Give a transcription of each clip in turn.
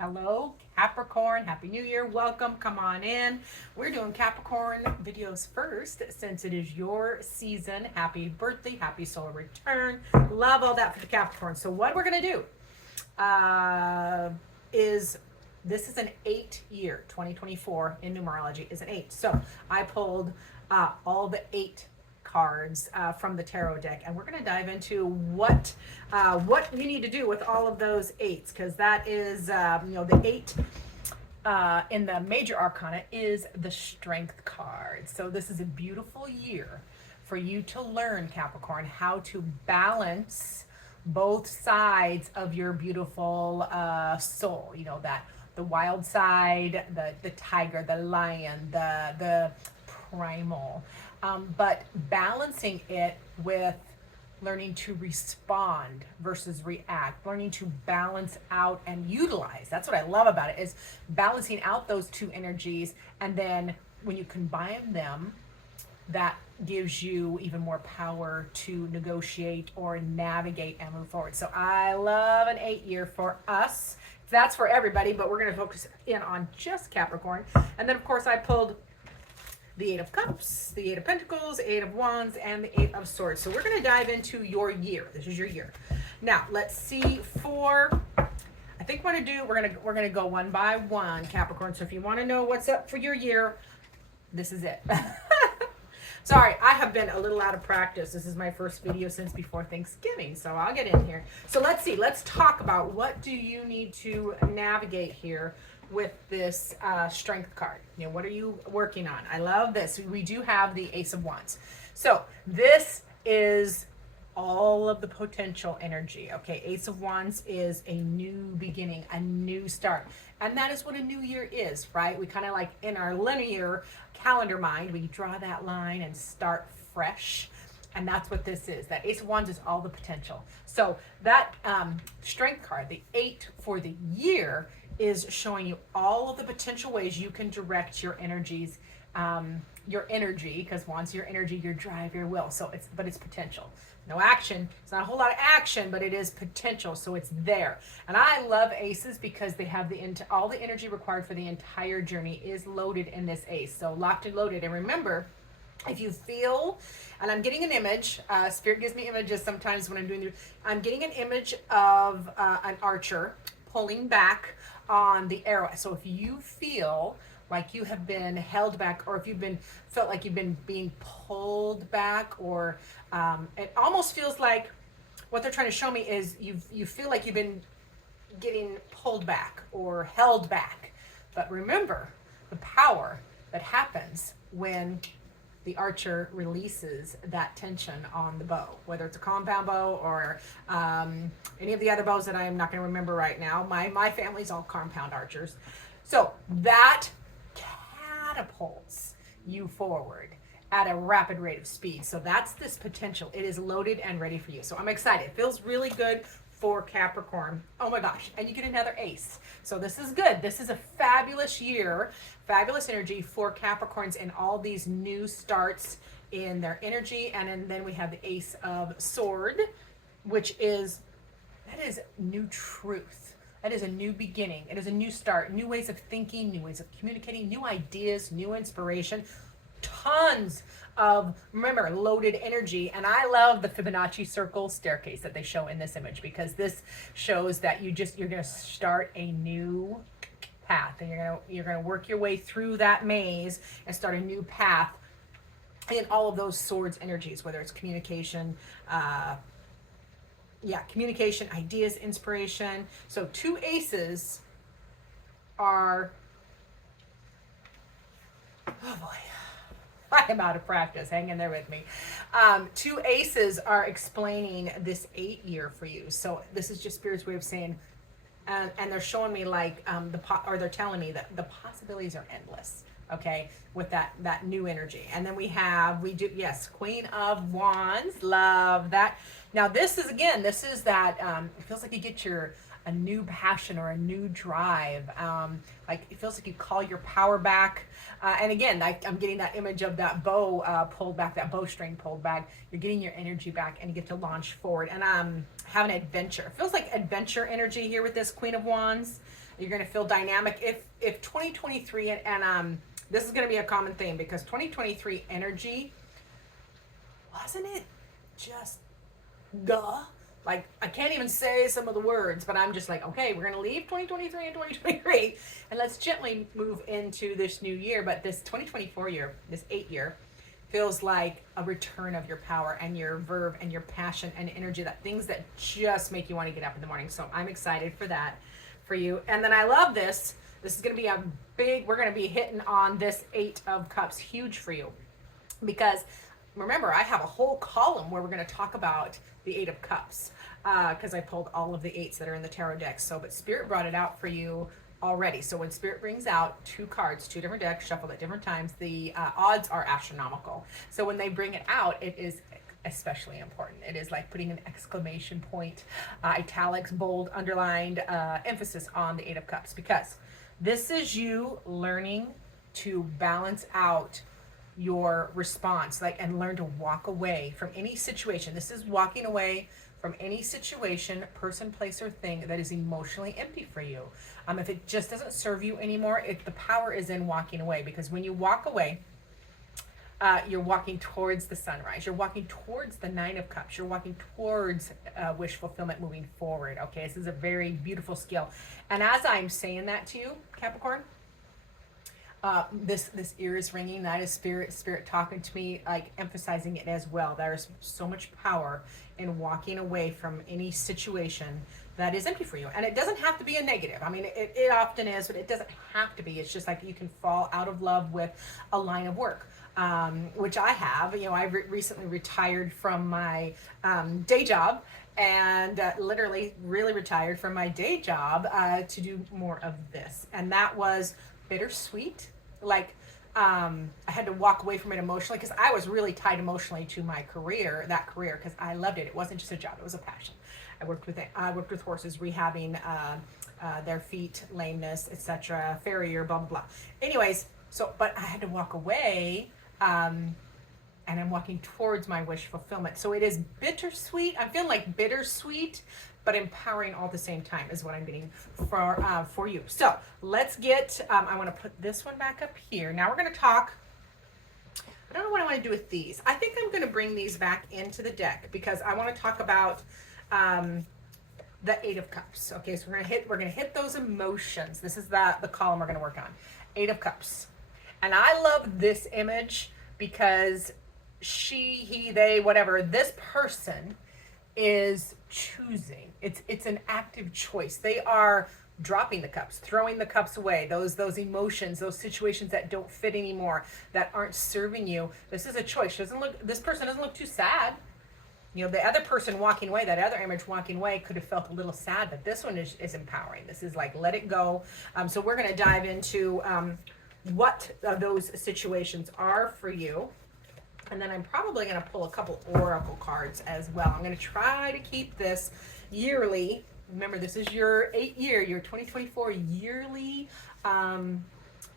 Hello, Capricorn. Happy New Year. Welcome. Come on in. We're doing Capricorn videos first since it is your season. Happy birthday. Happy solar return. Love all that for the Capricorn. So, what we're going to do is this is an 8 year, 2024 in numerology is an 8. So, I pulled all the 8 cards from the tarot deck, and we're going to dive into what you need to do with all of those 8s, because that is the 8 in the major arcana is the strength card. So this is a beautiful year for you to learn, Capricorn, how to balance both sides of your beautiful soul. You know, that the wild side, the tiger, the lion, the primal, but balancing it with learning to respond versus react, learning to balance out and utilize. That's what I love about it, is balancing out those two energies, and then when you combine them, that gives you even more power to negotiate or navigate and move forward. So I love an 8 year for us. That's for everybody, but we're going to focus in on just Capricorn. And then of course I pulled the 8 of Cups, the 8 of Pentacles, 8 of Wands, and the 8 of Swords. So we're going to dive into your year. This is your year. Now let's see for. I think we're gonna go one by one, Capricorn. So if you want to know what's up for your year, this is it. Sorry, I have been a little out of practice. This is my first video since before Thanksgiving, so I'll get in here. So let's see. Let's talk about what do you need to navigate here with this strength card. You know, what are you working on? I love this. We do have the Ace of Wands. So this is all of the potential energy. Okay, Ace of Wands is a new beginning, a new start. And that is what a new year is, right? We kind of like in our linear calendar mind, we draw that line and start fresh. And that's what this is. That Ace of Wands is all the potential. So that strength card, the 8 for the year, is showing you all of the potential ways you can direct your energies, your energy, because Wands, your energy, your drive, your will. So it's potential. No action. It's not a whole lot of action, but it is potential. So it's there. And I love aces because they have all the energy required for the entire journey is loaded in this ace. So locked and loaded. And remember, if you feel, and I'm getting an image, Spirit gives me images sometimes when I'm getting an image of an archer pulling back on the arrow. So if you feel like you have been held back, or if felt like you've been being pulled back, or it almost feels like what they're trying to show me is you feel like you've been getting pulled back or held back. But remember the power that happens when the archer releases that tension on the bow, whether it's a compound bow or any of the other bows that I am not going to remember right now. My family's all compound archers. So that catapults you forward at a rapid rate of speed. So that's this potential. It is loaded and ready for you. So I'm excited. It feels really good for Capricorn. Oh my gosh. And you get another ace. So this is good. This is a fabulous year, fabulous energy for Capricorns in all these new starts in their energy. And then we have the Ace of Sword, which is new truth. That is a new beginning. It is a new start, new ways of thinking, new ways of communicating, new ideas, new inspiration, tons of, remember, loaded energy. And I love the Fibonacci circle staircase that they show in this image, because this shows that you're going to start a new path, and you're going to work your way through that maze and start a new path in all of those swords energies, whether it's communication, communication, ideas, inspiration. So 2 aces are, oh boy, I am out of practice. Hang in there with me. 2 aces are explaining this 8 year for you. So this is just Spirit's way of saying, and they're showing me like they're telling me that the possibilities are endless. Okay, with that new energy. And then we do, yes, Queen of Wands. Love that. Now this is that it feels like you get a new passion or a new drive. Like it feels like you call your power back. And again, I'm getting that image of that bow pulled back, that bowstring pulled back. You're getting your energy back, and you get to launch forward and have an adventure. It feels like adventure energy here with this Queen of Wands. You're going to feel dynamic. If 2023 and this is going to be a common theme because 2023 energy, wasn't it just duh? Like, I can't even say some of the words, but I'm just like, okay, we're going to leave 2023 and 2023 and let's gently move into this new year. But this 2024 year, this 8 year, feels like a return of your power and your verve and your passion and energy, that things that just make you want to get up in the morning. So I'm excited for that for you. And then I love this. This is going to be a big, we're going to be hitting on this 8 of Cups, huge for you. Because remember, I have a whole column where we're going to talk about the 8 of Cups because I pulled all of the 8s that are in the tarot deck. So, but Spirit brought it out for you already. So when Spirit brings out 2 cards, 2 different decks, shuffled at different times, the odds are astronomical. So when they bring it out, it is especially important. It is like putting an exclamation point, italics, bold, underlined, emphasis on the 8 of Cups, because this is you learning to balance out your response, like, and learn to walk away from any situation. This is walking away from any situation, person, place, or thing that is emotionally empty for you. If it just doesn't serve you anymore, the power is in walking away, because when you walk away, you're walking towards the sunrise. You're walking towards the 9 of Cups. You're walking towards wish fulfillment moving forward. Okay, this is a very beautiful skill. And as I'm saying that to you, Capricorn, this ear is ringing. That is spirit talking to me, like emphasizing it as well. There is so much power in walking away from any situation that is empty for you. And it doesn't have to be a negative. I mean, it often is, but it doesn't have to be. It's just like you can fall out of love with a line of work, which I have. You know, I recently retired from my day job, and literally really retired from my day job to do more of this. And that was bittersweet. Like, I had to walk away from it emotionally because I was really tied emotionally to my career, because I loved it. It wasn't just a job, it was a passion. I worked with horses, rehabbing their feet, lameness, etc., farrier, blah, blah, blah. Anyways, but I had to walk away, and I'm walking towards my wish fulfillment. So it is bittersweet. I'm feeling like bittersweet, but empowering all at the same time is what I'm getting for you. So let's get, I want to put this one back up here. Now we're going to talk, I don't know what I want to do with these. I think I'm going to bring these back into the deck because I want to talk about the 8 of Cups. Okay, so we're going to hit those emotions. This is the column we're going to work on. 8 of Cups. And I love this image because she, he, they, whatever, this person is choosing. It's an active choice. They are dropping the cups, throwing the cups away, those emotions, those situations that don't fit anymore, that aren't serving you. This is a choice. This person doesn't look too sad. You know, the other person walking away, that other image walking away, could have felt a little sad, but this one is empowering. This is like, let it go. So we're going to dive into what those situations are for you. And then I'm probably going to pull a couple oracle cards as well. I'm going to try to keep this yearly. Remember, this is your 8-year, your 2024 yearly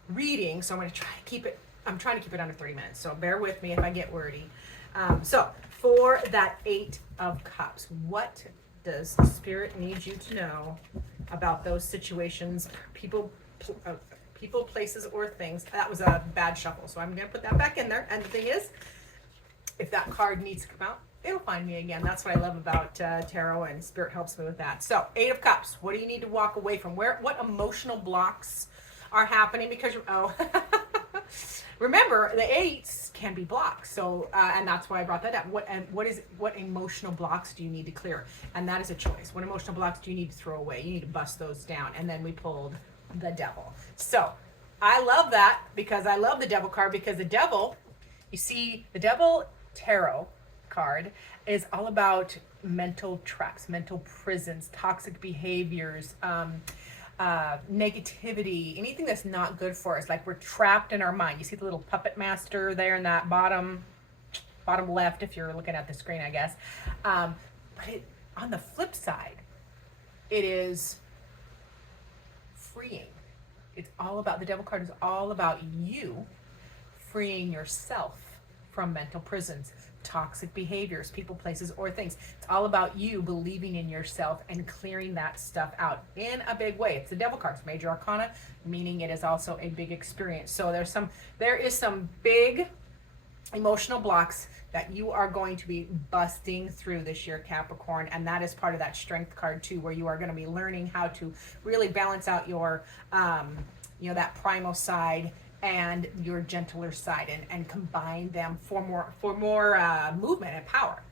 reading. So I'm going to try to keep it. I'm trying to keep it under 30 minutes. So bear with me if I get wordy. So for that 8 of Cups, what does Spirit need you to know about those situations, people, places, or things? That was a bad shuffle, so I'm going to put that back in there. And the thing is, if that card needs to come out, it'll find me again. That's what I love about tarot, and Spirit helps me with that. So 8 of Cups, what do you need to walk away from? What emotional blocks are happening? Because remember, the 8s can be blocks. So and that's why I brought that up. What emotional blocks do you need to clear? And that is a choice. What emotional blocks do you need to throw away? You need to bust those down. And then we pulled the Devil. So I love that because I love the Devil card, because the Devil, you see, the Devil tarot card is all about mental traps, mental prisons, toxic behaviors, negativity, anything that's not good for us. Like, we're trapped in our mind. You see the little puppet master there in that bottom left, if you're looking at the screen, I guess. But on the flip side, it is freeing. It's all about, the Devil card is all about you freeing yourself from mental prisons, toxic behaviors, people, places, or things. It's all about you believing in yourself and clearing that stuff out in a big way. It's the devil card, it's major arcana, meaning it is also a big experience. So there is some big emotional blocks that you are going to be busting through this year, Capricorn, and that is part of that strength card too, where you are going to be learning how to really balance out your that primal side and your gentler side, and combine them for more movement and power.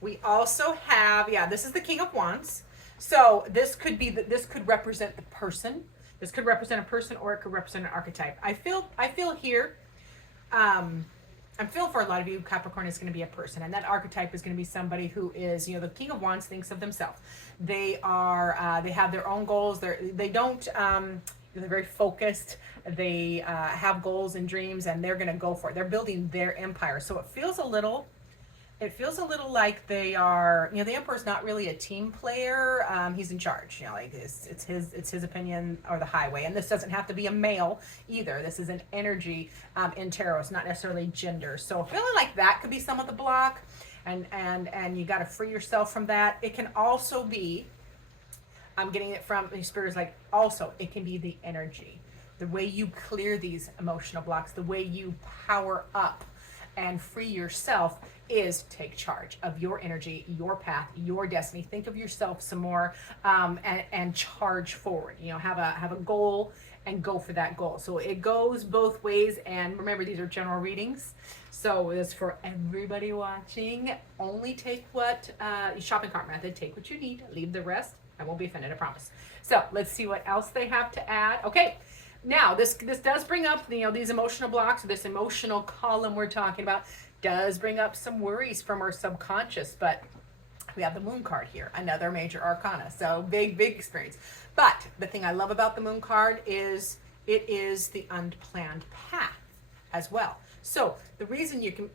We also have, this is the King of Wands. So this could represent the person. This could represent a person, or it could represent an archetype. I feel here, I'm feeling for a lot of you, Capricorn is going to be a person, and that archetype is going to be somebody who is, the King of Wands thinks of themselves. They have their own goals. They're very focused. They have goals and dreams, and they're going to go for it. They're building their empire. So it feels a little like they are, the Emperor's not really a team player. He's in charge, like it's his opinion or the highway. And this doesn't have to be a male either. This is an energy in tarot. It's not necessarily gender. So feeling like that could be some of the block, and you got to free yourself from that. It can also be, I'm getting it from the Spirit, is like, also it can be the energy, the way you clear these emotional blocks, the way you power up and free yourself is take charge of your energy, your path, your destiny. Think of yourself some more, and charge forward. Have a goal and go for that goal. So it goes both ways. And remember, these are general readings, so it's for everybody watching. Only take what shopping cart method. Take what you need. Leave the rest. I won't be offended, I promise. So let's see what else they have to add. Okay. Now, this does bring up, these emotional blocks, or this emotional column we're talking about, does bring up some worries from our subconscious, but we have the Moon card here, another major arcana, so big experience. But the thing I love about the Moon card is it is the unplanned path as well. So the reason you can,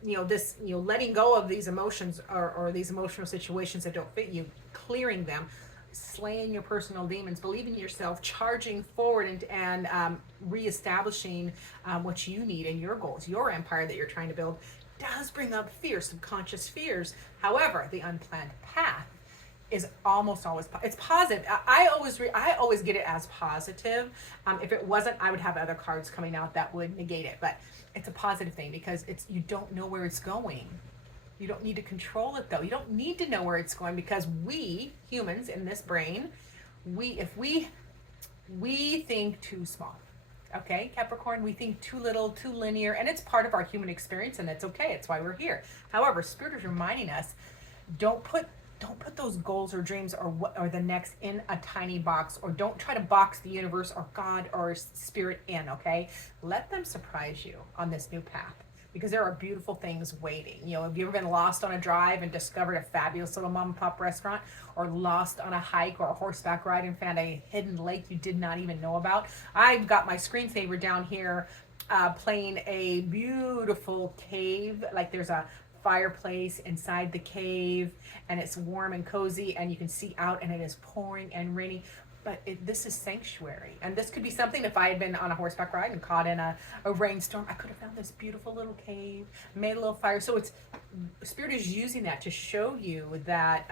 letting go of these emotions or these emotional situations that don't fit you, clearing them, slaying your personal demons, believing in yourself, charging forward, and reestablishing what you need and your goals, your empire that you're trying to build, does bring up fears, subconscious fears. However, the unplanned path is almost always it's positive. I always get it as positive. If it wasn't, I would have other cards coming out that would negate it. But it's a positive thing because you don't know where it's going. You don't need to control it though. You don't need to know where it's going, because we humans in this brain, if we think too small. Okay, Capricorn, we think too little, too linear, and it's part of our human experience, and it's okay. It's why we're here. However, Spirit is reminding us, don't put those goals or dreams or the next in a tiny box, or don't try to box the universe or God or Spirit in, okay? Let them surprise you on this new path, because there are beautiful things waiting. Have you ever been lost on a drive and discovered a fabulous little mom and pop restaurant, or lost on a hike or a horseback ride and found a hidden lake you did not even know about? I've got my screensaver down here playing a beautiful cave. Like there's a fireplace inside the cave, and it's warm and cozy, and you can see out, and it is pouring and raining. But this is sanctuary. And this could be something, if I had been on a horseback ride and caught in a rainstorm, I could have found this beautiful little cave, made a little fire. So Spirit is using that to show you that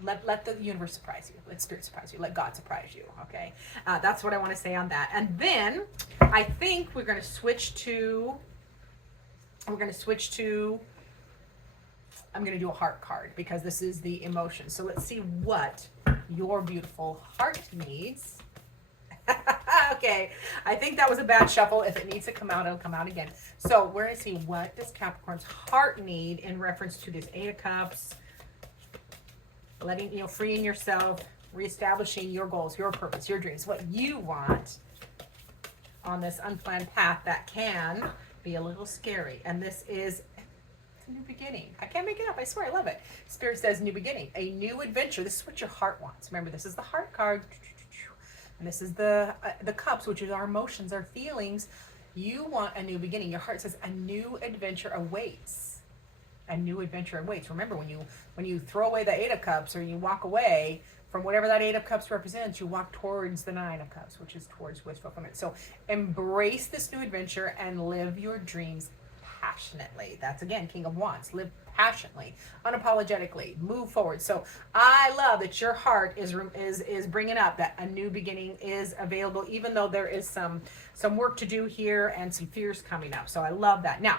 let the universe surprise you. Let Spirit surprise you. Let God surprise you, okay? That's what I want to say on that. And then I think we're going to switch to, I'm going to do a heart card, because this is the emotion. So let's see what your beautiful heart needs. Okay, I think that was a bad shuffle. If it needs to come out, it'll come out again. So we're going to see, what does Capricorn's heart need in reference to this Eight of Cups, letting, freeing yourself, reestablishing your goals, your purpose, your dreams, what you want on this unplanned path that can be a little scary. And this is new beginning. I can't make it up. I swear, I love it. Spirit says new beginning, a new adventure. This is what your heart wants. Remember, this is the heart card, and this is the cups, which is our emotions, our feelings. You want a new beginning. Your heart says a new adventure awaits. A new adventure awaits. Remember, when you throw away the Eight of Cups, or you walk away from whatever that Eight of Cups represents, you walk towards the Nine of Cups, which is towards wish fulfillment. So embrace this new adventure and live your dreams passionately. That's again, King of Wands. Live passionately, unapologetically, move forward. So I love that your heart is bringing up that a new beginning is available, even though there is some work to do here and some fears coming up. So I love that. Now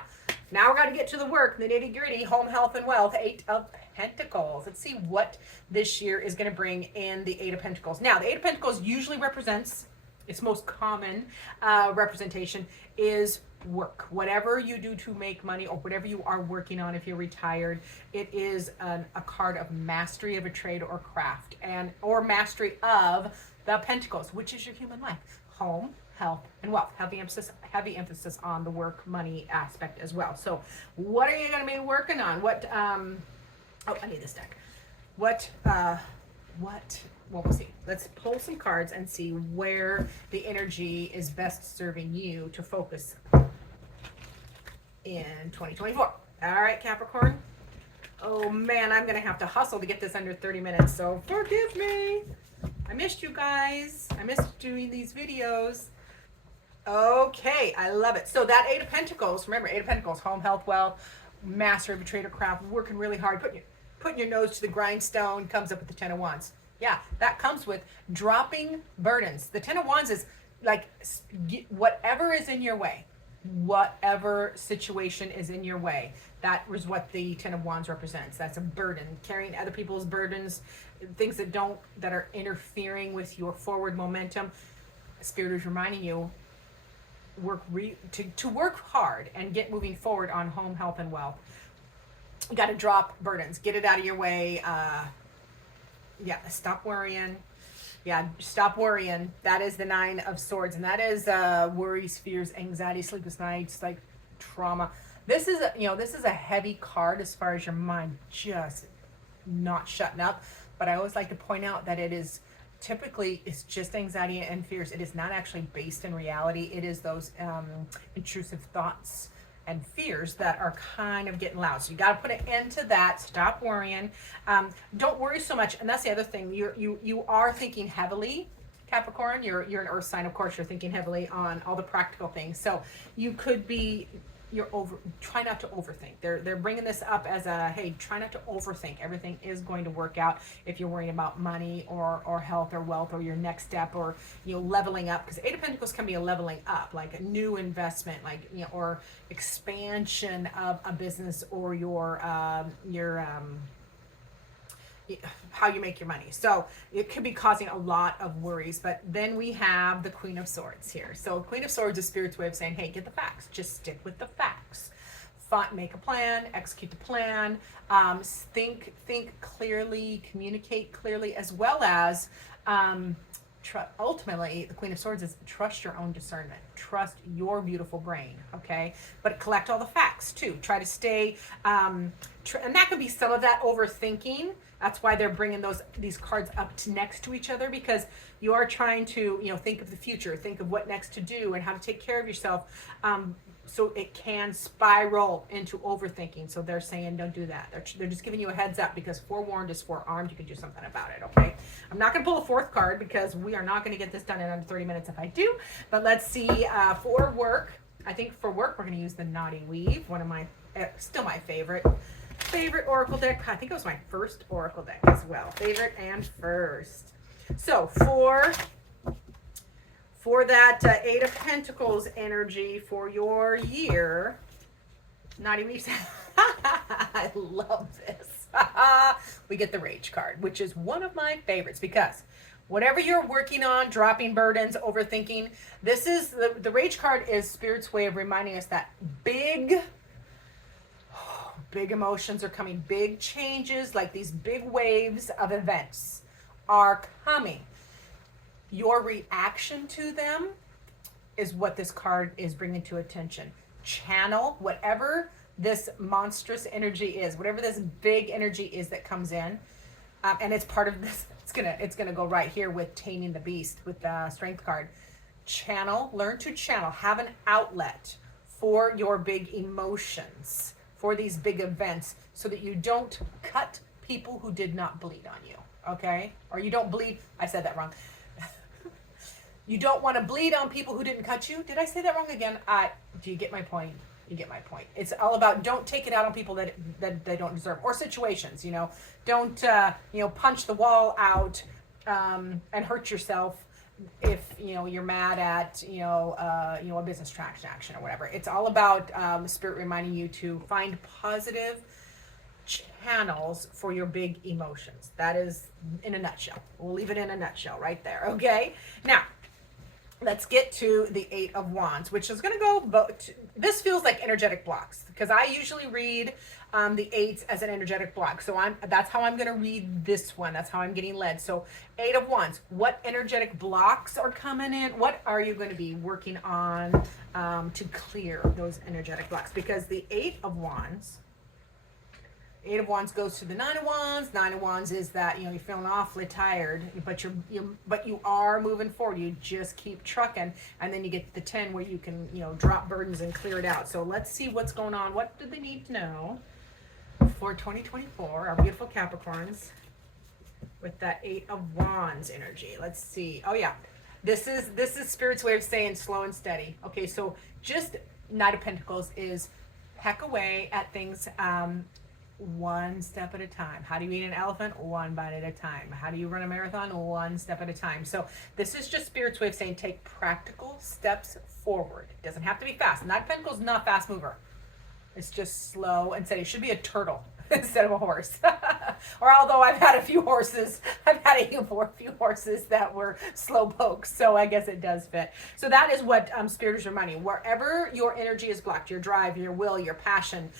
we're going to get to the work, the nitty gritty, home, health, and wealth. 8 of Pentacles. Let's see what this year is going to bring in the 8 of Pentacles. Now, the 8 of Pentacles usually represents, its most common representation is work. Whatever you do to make money or whatever you are working on, if you're retired, it is a card of mastery of a trade or craft, and or mastery of the Pentacles, which is your human life, home, health, and wealth. Heavy emphasis on the work, money aspect as well. So what are you going to be working on? What, oh, I need this deck. Well, we'll see. Let's pull some cards and see where the energy is best serving you to focus in 2024. All right, Capricorn. Oh man, I'm gonna have to hustle to get this under 30 minutes, so forgive me. I missed you guys. I missed doing these videos. Okay, I love it. So that 8 of Pentacles, remember, 8 of Pentacles, home, health, wealth, master of a trade or craft, working really hard, putting your nose to the grindstone, comes up with the 10 of Wands. Yeah, that comes with dropping burdens. The 10 of Wands is like whatever is in your way, whatever situation is in your way. That is what the 10 of Wands represents. That's a burden, carrying other people's burdens, things that are interfering with your forward momentum. Spirit is reminding you, to work hard and get moving forward on home, health, and wealth. You got to drop burdens, get it out of your way. Stop worrying. Stop worrying. That is the 9 of Swords, and that is worries, fears, anxiety, sleepless nights, like trauma. This is a heavy card as far as your mind just not shutting up. But I always like to point out that it's just anxiety and fears. It is not actually based in reality. It is those intrusive thoughts and fears that are kind of getting loud. So you got to put an end to that. Stop worrying. Don't worry so much. And that's the other thing. You are thinking heavily, Capricorn. You're an earth sign, of course. You're thinking heavily on all the practical things. So you could be. Try not to overthink. They're bringing this up as a, hey, try not to overthink. Everything is going to work out if you're worrying about money or health or wealth or your next step or leveling up, because 8 of Pentacles can be a leveling up, like a new investment, like or expansion of a business or your how you make your money. So it could be causing a lot of worries. But then we have the Queen of Swords here. So Queen of Swords is Spirit's way of saying, hey, get the facts. Just stick with the facts. Make a plan, execute the plan, think clearly, communicate clearly, as well as ultimately, the Queen of Swords is trust your own discernment. Trust your beautiful brain, okay? But collect all the facts, too. Try to stay, and that could be some of that overthinking. That's why they're bringing these cards up next to each other, because you are trying to, think of the future, think of what next to do and how to take care of yourself. So it can spiral into overthinking. So they're saying don't do that. They're just giving you a heads up, because forewarned is forearmed. You can do something about it, okay? I'm not going to pull a 4th card because we are not going to get this done in under 30 minutes if I do. But let's see, for work. I think for work we're going to use the Naughty Weave, one of my, still my favorite oracle deck. I think it was my first oracle deck as well. Favorite and first. So for that 8 of Pentacles energy for your year, Naughty Weave. I love this. We get the Rage card, which is one of my favorites, because whatever you're working on, dropping burdens, overthinking, this is the Rage card is Spirit's way of reminding us that big emotions are coming. Big changes, like these big waves of events are coming. Your reaction to them is what this card is bringing to attention. Channel whatever this monstrous energy is, whatever this big energy is that comes in, and it's part of this. It's gonna go right here with Taming the Beast with the Strength card. Learn to channel, have an outlet for your big emotions, for these big events, so that you don't cut people who did not bleed on you, okay? Or you don't bleed, I said that wrong. You don't want to bleed on people who didn't cut you. Did I say that wrong again? Do you get my point? You get my point. It's all about don't take it out on people that they don't deserve, or situations. Don't punch the wall out and hurt yourself if you're mad at a business transaction or whatever. It's all about spirit reminding you to find positive channels for your big emotions. That is in a nutshell. We'll leave it in a nutshell right there. Okay. Now, let's get to the Eight of Wands, which is going to go, this feels like energetic blocks, because I usually read the eights as an energetic block. So that's how I'm going to read this one. That's how I'm getting led. So Eight of Wands, what energetic blocks are coming in? What are you going to be working on to clear those energetic blocks? Because the Eight of Wands goes to the Nine of Wands. Nine of Wands is that you're feeling awfully tired, but you are moving forward. You just keep trucking, and then you get the 10 where you can drop burdens and clear it out. So let's see what's going on. What do they need to know for 2024? Our beautiful Capricorns with that Eight of Wands energy. Let's see. Oh yeah, this is Spirit's way of saying slow and steady. Okay, so just Knight of Pentacles is peck away at things. One step at a time. How do you eat an elephant? One bite at a time. How do you run a marathon? One step at a time. So this is just Spirit's way of saying take practical steps forward. It doesn't have to be fast. Nine of Pentacles is not a fast mover. It's just slow and steady. It should be a turtle instead of a horse. Or although I've had a few horses that were slow pokes, so I guess it does fit. So that is what Spirit is reminding. Wherever your energy is blocked, your drive, your will, your passion,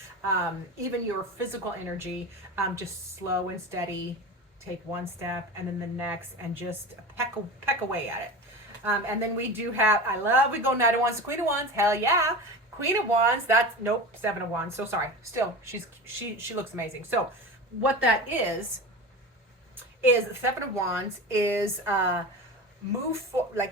even your physical energy, just slow and steady. Take one step and then the next, and just peck away at it. And then we do have, we go Knight of Wands to Queen of Wands. Hell yeah. Queen of Wands, Seven of Wands. So sorry. Still, she looks amazing. So what that is Seven of Wands is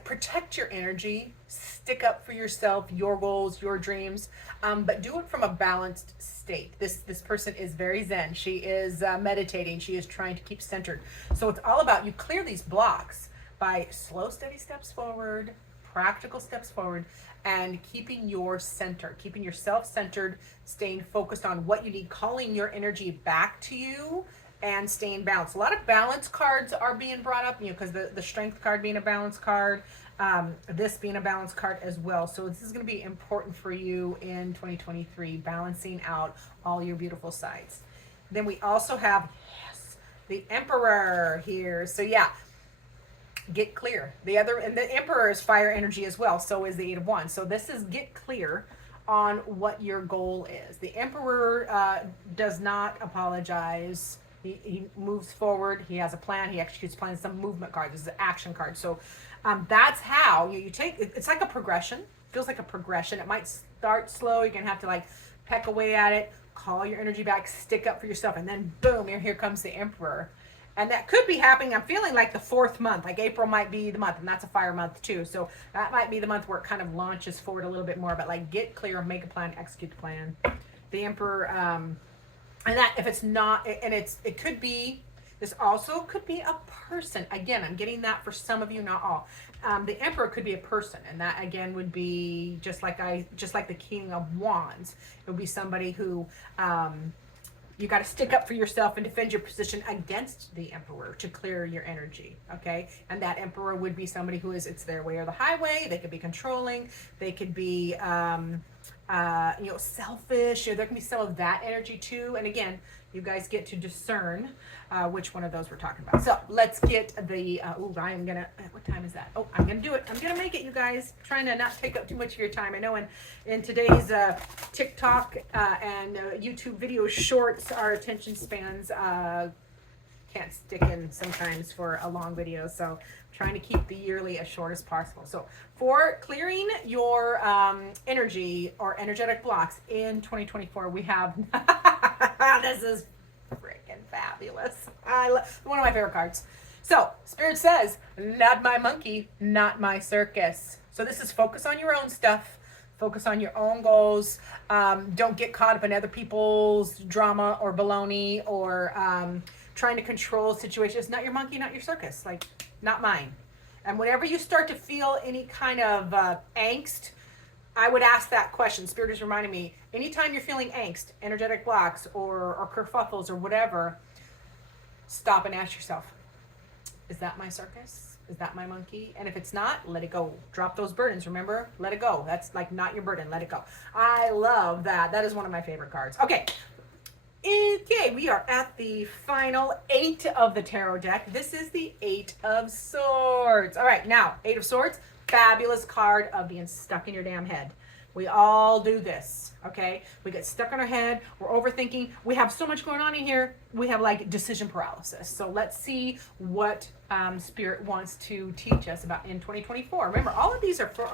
protect your energy, stick up for yourself, your goals, your dreams, but do it from a balanced state. This person is very zen. She is meditating. She is trying to keep centered. So it's all about you clear these blocks by slow, steady steps forward, practical steps forward, and keeping your center, keeping yourself centered, staying focused on what you need, calling your energy back to you, and staying balanced. A lot of balance cards are being brought up, because the strength card being a balance card, this being a balance card as well. So this is going to be important for you in 2023, balancing out all your beautiful sides. Then we also have, the Emperor here. So yeah, get clear. The Emperor is fire energy as well. So is the Eight of Wands. So this is get clear on what your goal is. The Emperor does not apologize. He moves forward. He has a plan. He executes plans. It's a movement card. This is an action card. So that's how you take. It's like a progression. Feels like a progression. It might start slow. You're gonna have to peck away at it. Call your energy back. Stick up for yourself, and then boom! Here comes the Emperor. And that could be happening. I'm feeling like the 4th month, like April might be the month, and that's a fire month too. So that might be the month where it kind of launches forward a little bit more. But get clear, make a plan, execute the plan. The Emperor, and that if it's not, and it could be. This also could be a person. Again, I'm getting that for some of you, not all. The Emperor could be a person, and that again would be just like the King of Wands. It would be somebody who. You got to stick up for yourself and defend your position against the Emperor to clear your energy, okay? And that Emperor would be somebody who it's their way or the highway. They could be controlling. They could be, selfish. There can be some of that energy too. And again, you guys get to discern which one of those we're talking about. So let's get the, what time is that? Oh, I'm going to do it. I'm going to make it, you guys. I'm trying to not take up too much of your time. I know in today's TikTok and YouTube video shorts, our attention spans can't stick in sometimes for a long video. So I'm trying to keep the yearly as short as possible. So for clearing your energy or energetic blocks in 2024, we have, this is freaking fabulous. One of my favorite cards. So Spirit says, not my monkey, not my circus. So this is focus on your own stuff. Focus on your own goals. Don't get caught up in other people's drama or baloney or trying to control situations. It's not your monkey, not your circus. Not mine. And whenever you start to feel any kind of angst, I would ask that question. Spirit is reminding me, anytime you're feeling angst, energetic blocks, or kerfuffles or whatever, stop and ask yourself, is that my circus? Is that my monkey? And if it's not, let it go. Drop those burdens. Remember, let it go. That's like not your burden. Let it go. I love that. That is one of my favorite cards. Okay. Okay, we are at the final 8 of the tarot deck. This is the 8 of Swords. All right, now, 8 of Swords, fabulous card of being stuck in your damn head. We all do this, okay? We get stuck in our head. We're overthinking. We have so much going on in here. We have like decision paralysis. So let's see what Spirit wants to teach us about in 2024. Remember, all of these are for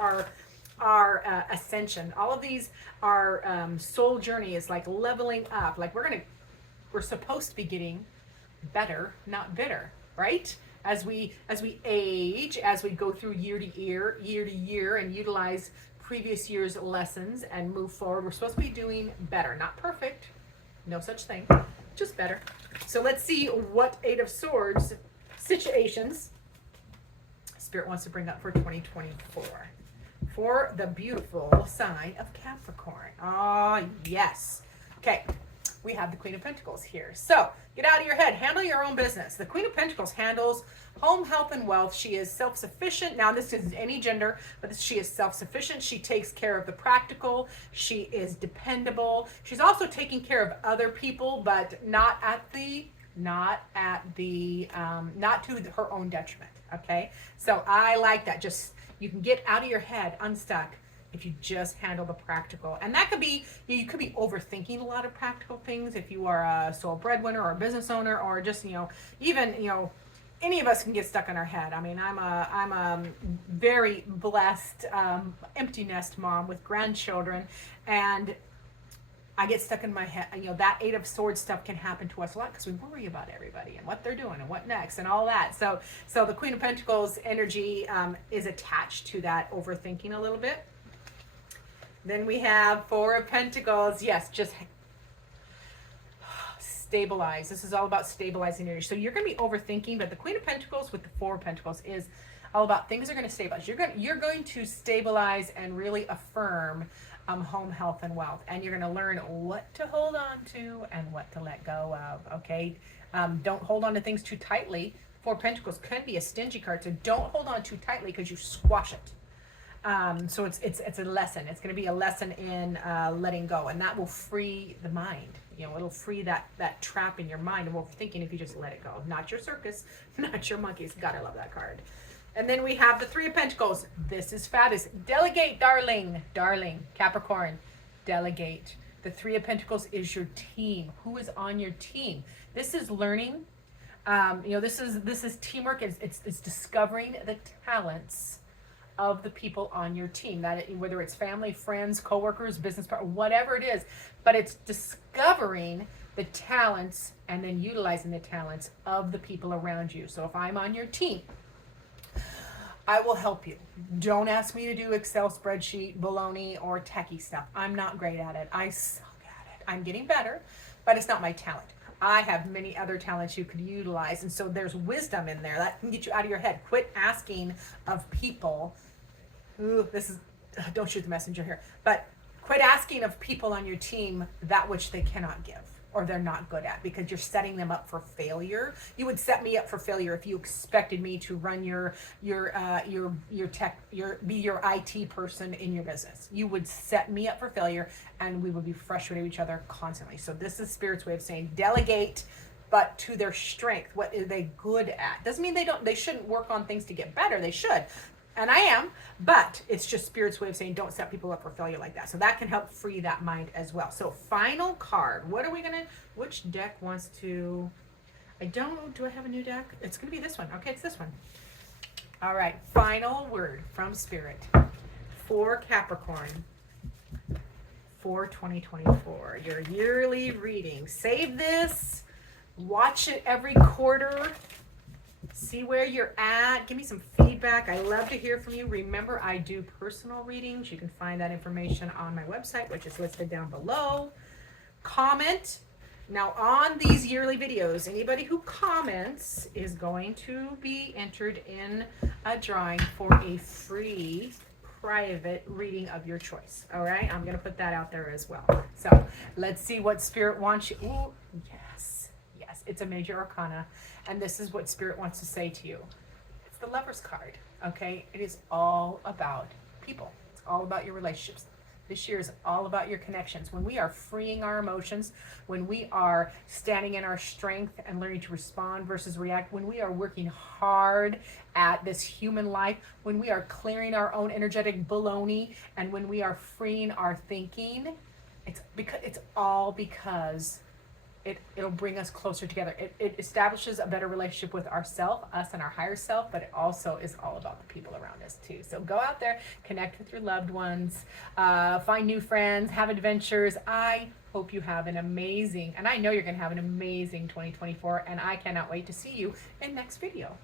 our ascension. All of these are soul journey is like leveling up. Like we're supposed to be getting better, not bitter, right? As we age, as we go through year to year, and utilize previous year's lessons and move forward, we're supposed to be doing better, not perfect, no such thing, just better. So let's see what 8 of Swords situations Spirit wants to bring up for 2024 for the beautiful sign of Capricorn. Oh, yes. Okay, we have the Queen of Pentacles here. So get out of your head. Handle your own business. The Queen of Pentacles handles home, health, and wealth. She is self-sufficient. Now, this is any gender, but she is self-sufficient. She takes care of the practical. She is dependable. She's also taking care of other people, but not to her own detriment. Okay, so I like that. Just you can get out of your head, unstuck, if you just handle the practical. And that could be, you could be overthinking a lot of practical things if you are a sole breadwinner or a business owner, or just, even, any of us can get stuck in our head. I mean, I'm a very blessed empty nest mom with grandchildren, and I get stuck in my head. That 8 of Swords stuff can happen to us a lot because we worry about everybody and what they're doing and what next and all that. So the Queen of Pentacles energy is attached to that overthinking a little bit. Then we have 4 of Pentacles. Yes, just stabilize. This is all about stabilizing energy. So you're going to be overthinking, but the Queen of Pentacles with the 4 of Pentacles is all about things are going to stabilize. You're going to stabilize and really affirm home, health, and wealth. And you're going to learn what to hold on to and what to let go of, okay? Don't hold on to things too tightly. 4 of Pentacles can be a stingy card, so don't hold on too tightly because you squash it. So it's a lesson. It's going to be a lesson in letting go, and that will free the mind. It'll free that trap in your mind of overthinking if you just let it go. Not your circus, not your monkeys. God, I love that card. And then we have the 3 of Pentacles. This is fabulous. Delegate, darling. Darling, Capricorn, delegate. The 3 of Pentacles is your team. Who is on your team? This is learning. This is teamwork. It's discovering the talents of the people on your team, that whether it's family, friends, coworkers, business partner, whatever it is, but it's discovering the talents and then utilizing the talents of the people around you. So if I'm on your team, I will help you. Don't ask me to do Excel spreadsheet, baloney, or techie stuff. I'm not great at it. I suck at it. I'm getting better, but it's not my talent. I have many other talents you could utilize. And so there's wisdom in there that can get you out of your head. Quit asking of people. Ooh, don't shoot the messenger here. But quit asking of people on your team that which they cannot give or they're not good at, because you're setting them up for failure. You would set me up for failure if you expected me to run your tech, be your IT person in your business. You would set me up for failure, and we would be frustrated with each other constantly. So this is Spirit's way of saying delegate, but to their strength. What are they good at? Doesn't mean they shouldn't work on things to get better. They should. And I am, but it's just Spirit's way of saying don't set people up for failure like that. So that can help free that mind as well. So final card. Which deck wants to, do I have a new deck? It's going to be this one. Okay, it's this one. All right, final word from Spirit for Capricorn for 2024. Your yearly reading. Save this. Watch it every quarter. See where you're at. Give me some feedback. I love to hear from you. Remember, I do personal readings. You can find that information on my website, which is listed down below. Comment. Now, on these yearly videos, anybody who comments is going to be entered in a drawing for a free private reading of your choice. All right, I'm going to put that out there as well. So let's see what Spirit wants you. Ooh, yes, yes, it's a major arcana, and this is what Spirit wants to say to you. It's the Lover's card. Okay, it is all about people. It's all about your relationships. This year is all about your connections. When we are freeing our emotions, when we are standing in our strength and learning to respond versus react, when we are working hard at this human life, when we are clearing our own energetic baloney, and when we are freeing our thinking, it's all because it'll bring us closer together. It establishes a better relationship with ourself, us and our higher self, but it also is all about the people around us too. So go out there, connect with your loved ones, find new friends, have adventures. I hope you have an amazing, and I know you're going to have an amazing 2024, and I cannot wait to see you in next video.